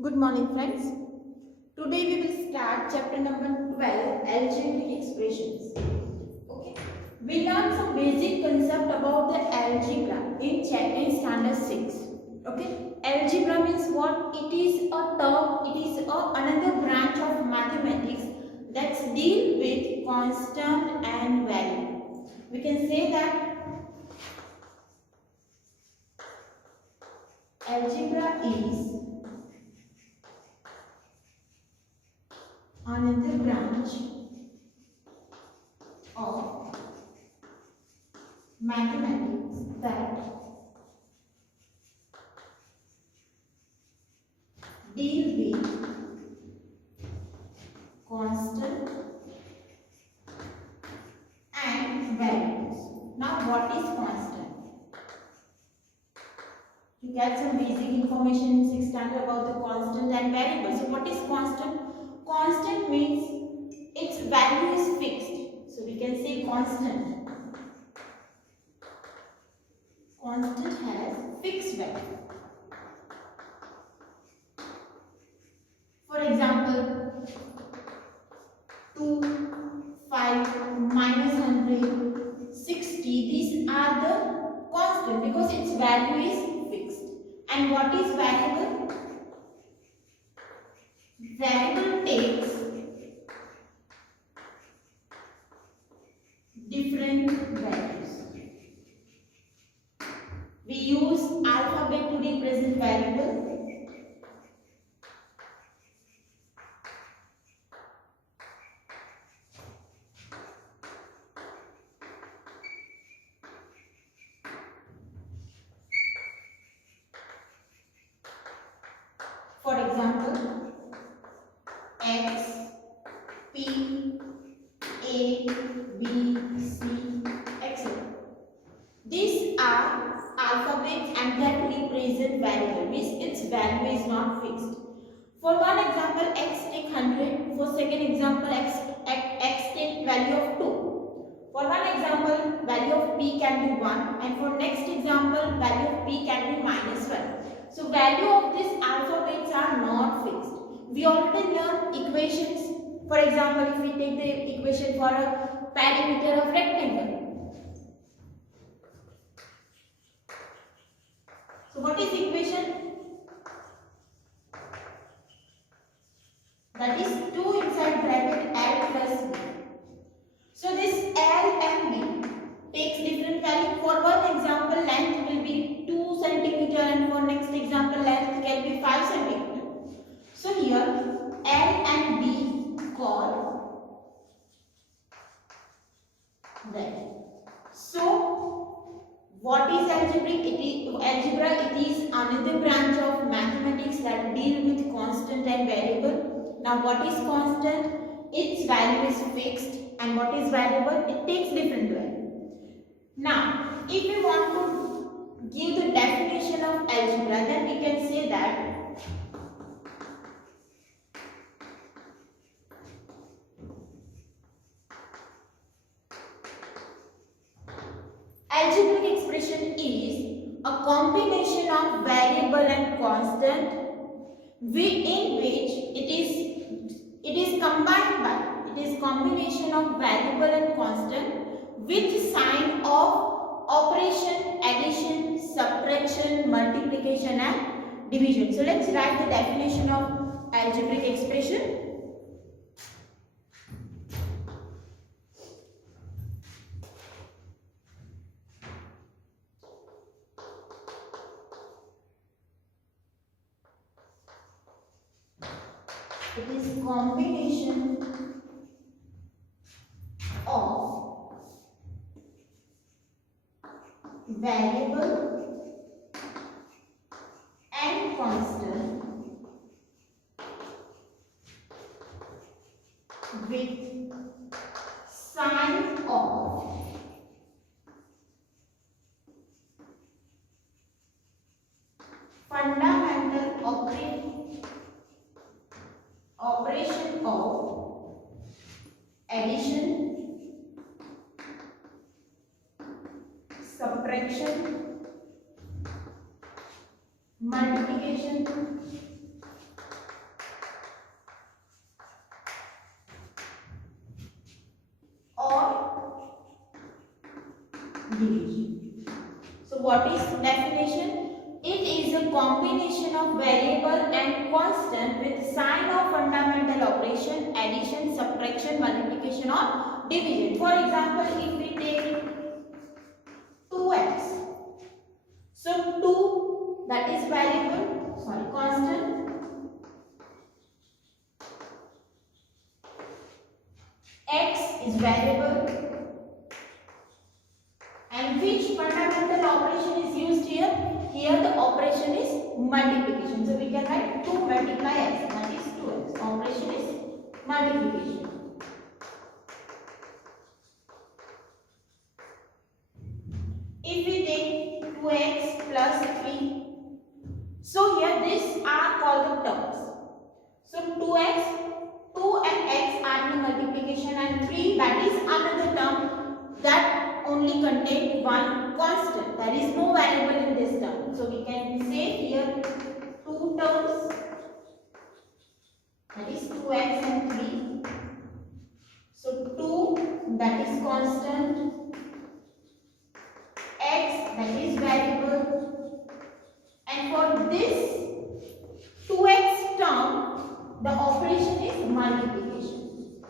Good morning, friends. Today we will start chapter number 12, algebraic expressions. Okay. We learn some basic concept about the algebra in standard 6. Okay. Algebra means what? It is a term, it is another branch of mathematics that deal with constant and value. We can say that algebra is another branch of mathematics that deal with constant and values. Now what is constant? You get some basic information in 6th standard about the constant and variable. So what is constant? Constant means its value is fixed. So we can say constant. Constant has fixed value. For example, 2, 5, minus 100, 60. These are the constant because its value is fixed. And what is variable? Variable takes different values. We use alphabet to represent variable. For example, X, P, A, B, C, etc. These are alphabets and that represent variable, means its value is not fixed. For one example, X take 100. For second example, X take value of 2. For one example, value of P can be 1, and for next example, value of P can be minus 1. So value of these alphabets are not fixed. We already learned equations. For example, if we take the equation for a perimeter of rectangle. So what is the equation? That is 2 inside bracket L plus B. So this L and B takes different value. For one example, length will be 2 centimeter and for next example, length can be 5 centimeter. So here L and B called value. So what is algebraic? It is another branch of mathematics that deal with constant and variable. Now what is constant? Its value is fixed, and what is variable? It takes different value. Now if we want to give the definition of algebra, then we can say that algebraic expression is a combination of variable and constant in which it is combined by combination of variable and constant with sign of operation, addition, subtraction, multiplication and division. So let's write the definition of algebraic expression. It is combination of variable and constant with sign of fundamental operation of addition, subtraction, multiplication So what is definition? It is a combination of variable and constant with sign of fundamental operation, addition, subtraction, multiplication or division. For example, if we take 2x, so 2, that is variable, constant, x is variable, and which fundamental operation is used here? Here the operation is multiplication. So we can write 2 multiply x, that is 2x. Operation is multiplication. If we take 2x plus 3, so here these are called the terms. So 2x, 2 and x are in multiplication, and 3, that is another term that only contain one constant. There is no variable in this term. So we can say here 2 terms, that is 2x and 3. So 2, that is constant, x, that is variable, and for this 2x term the operation is multiplication,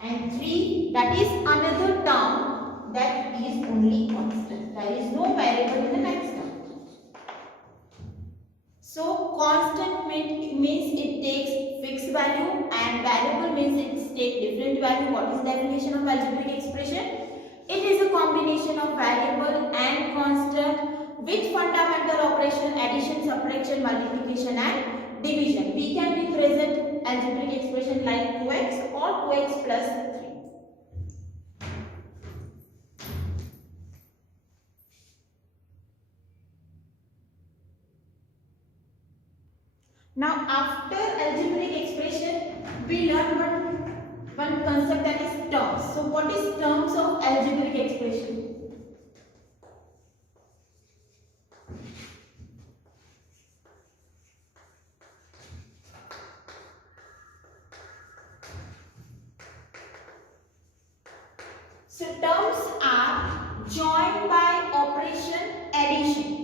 and 3, that is another term that is only constant. There is no variable in the next term. So constant means it takes fixed value, and variable means it takes different value. What is the definition of algebraic expression? It is a combination of variable and constant with fundamental operation, addition, subtraction, multiplication and division. We can represent algebraic expression like 2x or 2x plus 3. Now after algebraic expression, we learn one concept, that is terms. So what is terms of algebraic expression? So terms are joined by operation addition.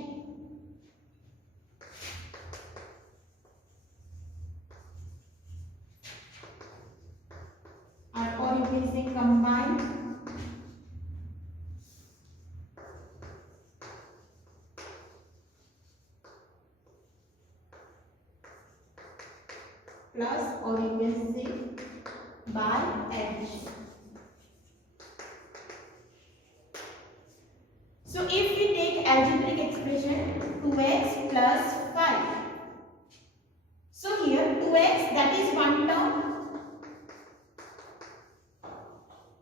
Or you can say combined. Plus, or you can say by addition. So if we take algebraic expression 2x plus 5. So here 2x, that is one term,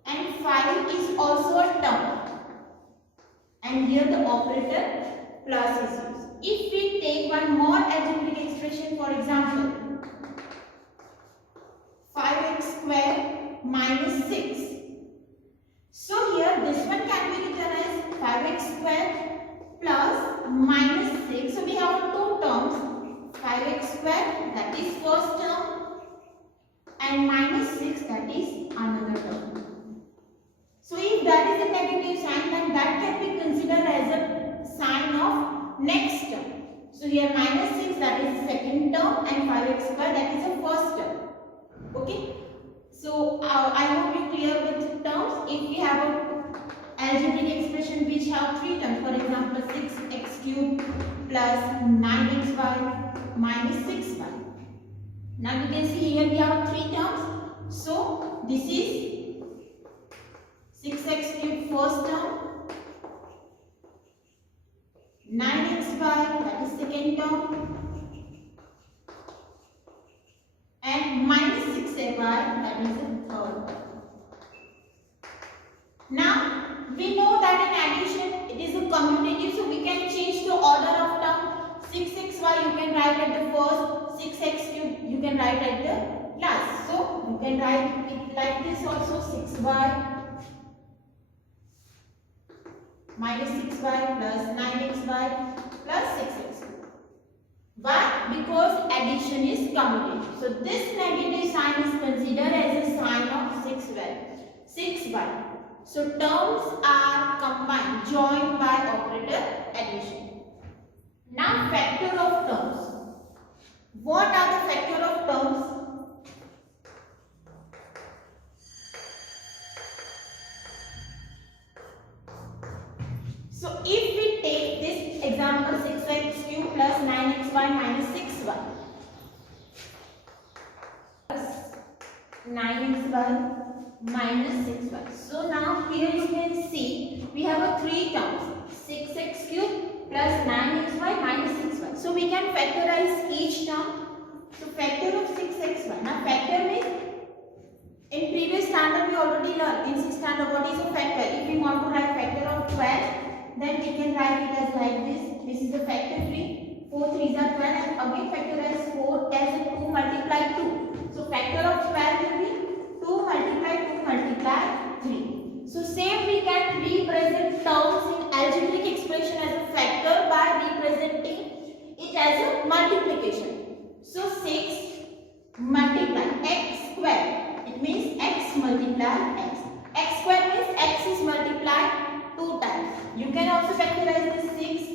and 5 is also a term, and here the operator plus is used. If we take one more algebraic expression, for example 5x square minus 6. So here this one can be written as 5x square plus minus 6. So we have two terms, 5x square, that is first term, and minus 6, that is another term. So if that is a negative sign, then that can be considered as a sign of next term. So here minus 6, that is the second term, and 5x square, that is the first term. Okay. So I hope you clear with terms. If we have a algebraic expression which have three terms, for example 6x cubed plus 9xy minus 6y. Now you can see here we have three terms. So this is 6x cubed first term, 9xy, that is second term, and minus 6ay, that is the third term. Now we know that in addition it is a commutative, so we can change the order of term. 6xy you can write at the first, 6x cubed you can write at the last. So you can write it like this also, 6y minus 6y plus 9xy plus 6x. Why? Because addition is commutative. So this negative sign is considered as a sign of 6y. So terms are combined, joined by operator addition. Now factor of terms. What are the factor of terms? So if we take this example 6x cube plus 9xy minus 6y plus 9xy minus 6y. So now here you can see we have a three terms, 6x cube plus 9xy minus 6y. So we can factorize each term. So factor of 6xy. Now factor means in previous standard we already learned in 6th standard what is a factor. If we want to write factor of 12, then we can write it as like this. This is the factor 3. 4 3s are 12 and again factorize 4 as 2 multiply 2. So factor of 12 will be 2 multiply 2 multiply 3. So same we can represent terms in algebraic expression as a factor by representing it as a multiplication. So 6 multiply x square. It means x multiply x. X square means x is multiplied 2 times. You can also factorize this 6.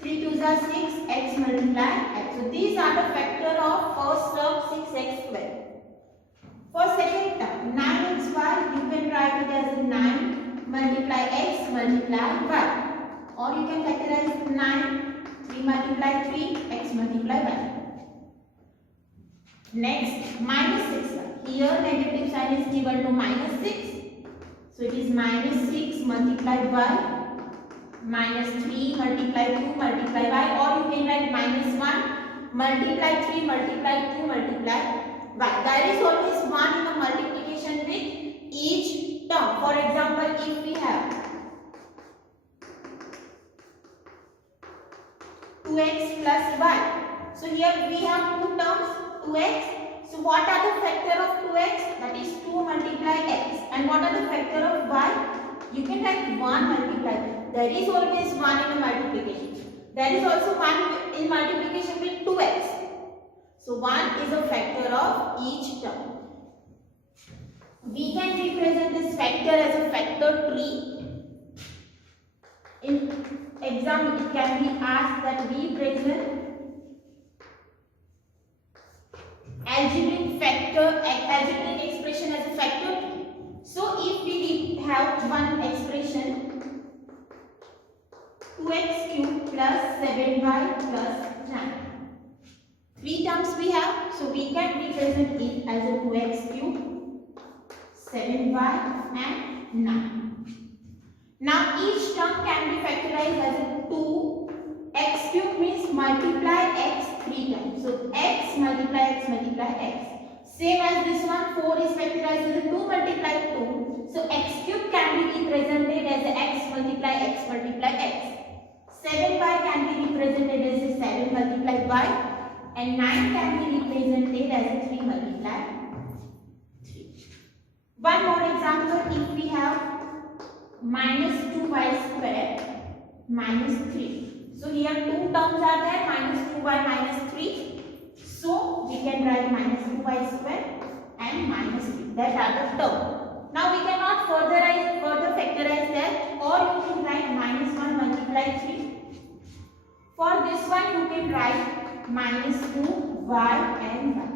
3 2s are 6, x multiply x. So these are the factor of first term 6x square. For second term 9xy, you can write it as 9 multiply x multiply y. Or you can factorize 9, 3 multiply 3, x multiply y. Next, minus 6y. Here negative sign is given to minus 6. So it is minus 6 multiply y minus 3 multiply 2 multiply y, or you can write minus 1 multiply 3 multiply 2 multiply y. There is always 1 in a multiplication with each term. For example, if we have 2x plus y. So here we have two terms 2x. So what are the factor of 2x? That is 2 multiply x. And what are the factor of y? You can write 1 multiply. There is always 1 in a multiplication. There is also 1 in multiplication with 2x. So 1 is a factor of each term. We can represent this factor as a factor tree. In exam it can be asked that represent algebraic expression as a factor tree. So if we have one expression 2x cube plus 7y plus 9. Three terms we have, so we can represent it as a 2x cube, 7y and 9. Now each term can be factorized as a 2. X cube means multiply x 3 times. So x multiply x. Same as this one, 4 is factorized as a 2 multiply 2. So x cube can be represented as a x multiply x. 7y can be represented as a 7 multiply y. And 9 can be represented as a 3 multiply 3. One more example, if we have minus 2y square minus 3. So here two terms are there, minus 2y minus 3. So we can write minus 2y square and minus 3. That are the terms. Now we cannot further factorize that, or you can write minus 1 multiply 3. For this one you can write minus 2y and y.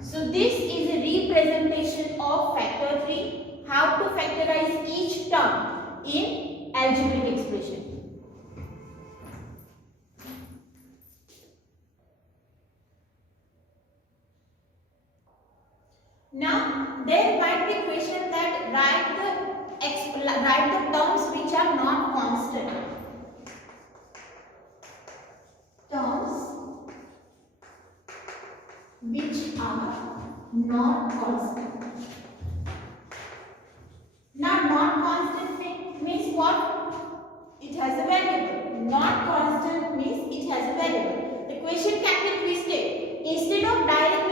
So this is a representation of factor tree, how to factorize each term in algebraic expression. Now there might be question that write the terms which are not constant. Terms which are not constant. Now not constant means what? It has a variable. Not constant means it has a variable. The question can be twisted. Instead of directly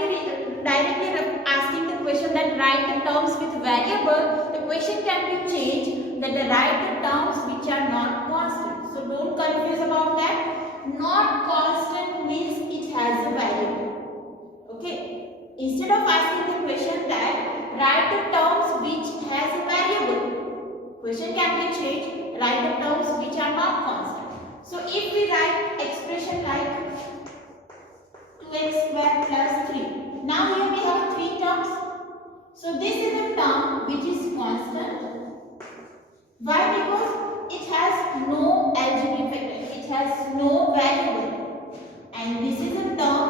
asking the question that write the terms with variable, the question can be changed that write the terms which are not constant. So don't confuse about that. Not constant means it has a variable. Okay. Instead of asking the question that write the terms which has a variable, Question can be changed. Write the terms which are not constant. So if we write expression like 2x square plus 3. Now here we have 3 terms. So this is a term which is constant. Why? Because it has no algebraic factor. It has no variable. And this is a term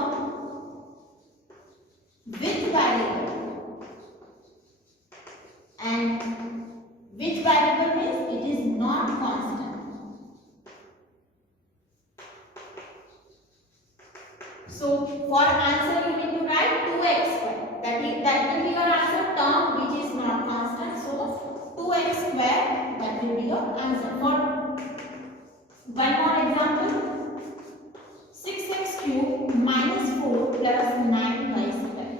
with variable. And with variable means it is not constant. So for answer you need to write 2x square. That will be your answer, term which is not constant. So 2x square, that will be your answer. For one more example, 6x cube minus 4 plus 9y square.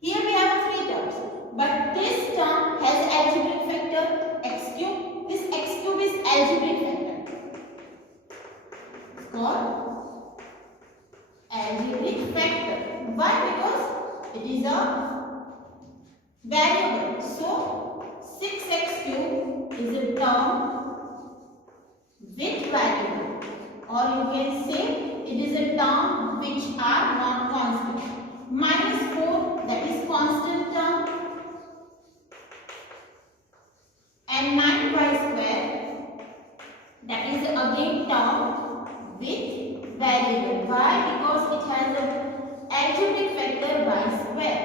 Here we have 3 terms, but this term has algebraic factor x cube. This x cube is algebraic factor. It's called algebraic factor. Why? Because it is a variable. So 6x cube is a term with variable, or you can say it is a term which are not constant. Minus 4, that is constant term, and 9y square, that is again term with variable. Why? Because it has an algebraic factor y square.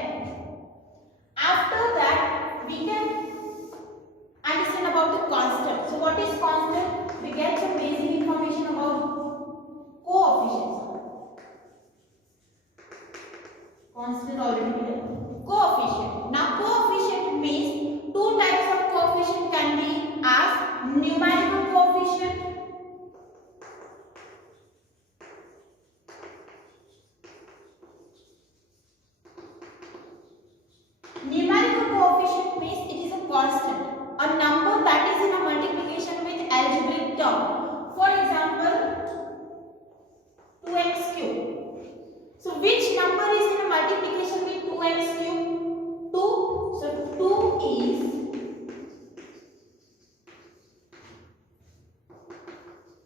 After that, we can understand about the constant. So what is constant? We get some basic information about coefficients. Constant already clear. Coefficient. Now coefficient means 2 types of coefficient can be asked. Numerical coefficient means it is a constant, a number that is in a multiplication with algebraic term. For example, 2x cube. So which number is in a multiplication with 2x cube? 2. So 2 is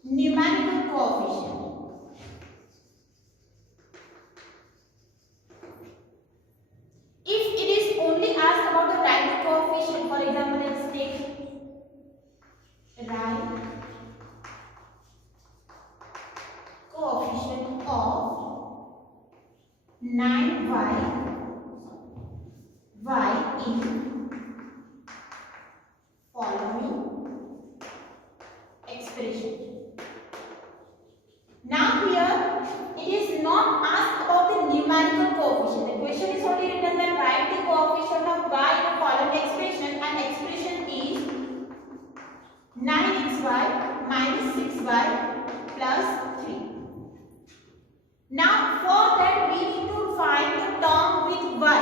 numerical coefficient. If it is only asked about the right coefficient, for example, let's take right coefficient of 9y in following expression. Now here it is not asked about the numerical coefficient. The question is only written that write the coefficient of y in the following expression, and expression is 9xy minus 6y plus 3. Now for that we need to find the term with y.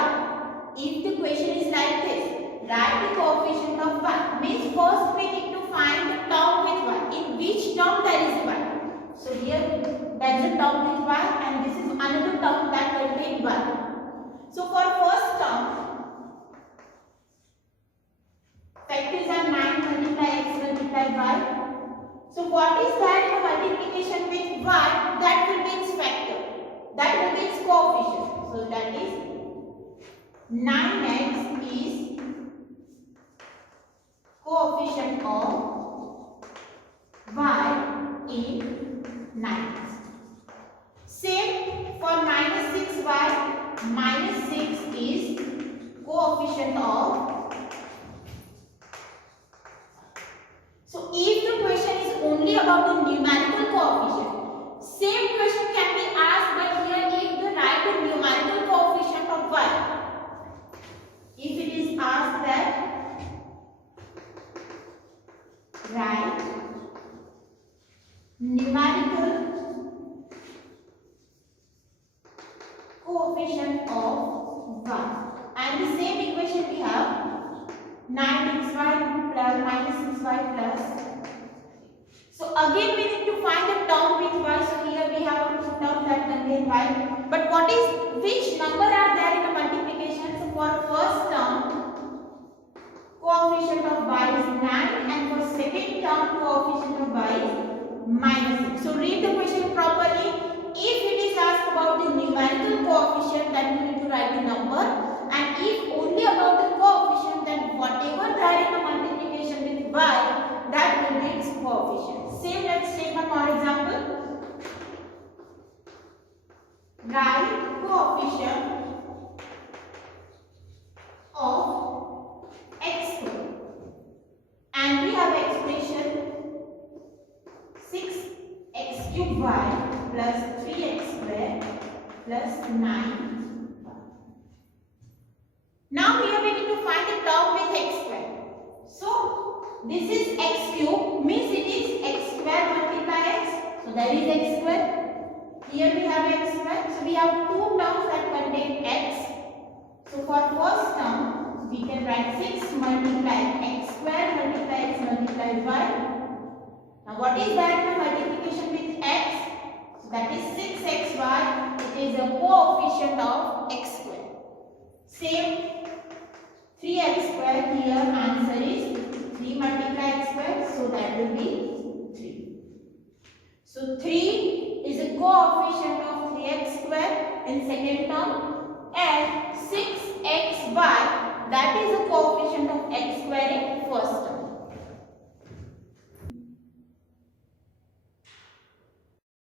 If the question is like this, write the coefficient of y, means first we need to find the term with y. In which term there is y? So here there is a term with y, and this is another term that contains y. So for first term, factors are 9 multiply x multiply y. So what is that in a multiplication with y? That will be its factor. That will be its coefficient. So that is 9x is coefficient of y in 9. Same for minus 6y, minus 6 is coefficient of. So if the question is only about the numerical coefficient, same question can be asked, but here if the write the numerical coefficient of y. If it is asked that write numerical coefficient of y, and the same equation we have 9xy plus minus 6y plus. So again we need to find the term with y. So here we have two terms that contain y. But which number are there in the multiplication? So for first term coefficient of y is 9 and for second term coefficient of y is -6. So read the question properly. If it is asked about the numerical coefficient, then you need to write the number, and if only about the coefficient, then whatever there in the multiplication with y, that will be its coefficient. Same, let's take one more example. Write coefficient of x square, and we have expression 6x cube y plus 3x square plus 9. Now we are going to find the term with x square. So this is x cube, means it is x square multiply x. So there is x square. Here we have x square. So we have two terms that contain x. So for first term, we can write 6 multiply x square multiply x multiply y. Now what is that the multiplication with x? So that is 6xy. It is a coefficient of x square. Same 3x square, here answer is 3 multiply x square. So that will be 3. So 3 is a coefficient of 3x square in second term, and 6xy, that is a coefficient of x square in first term.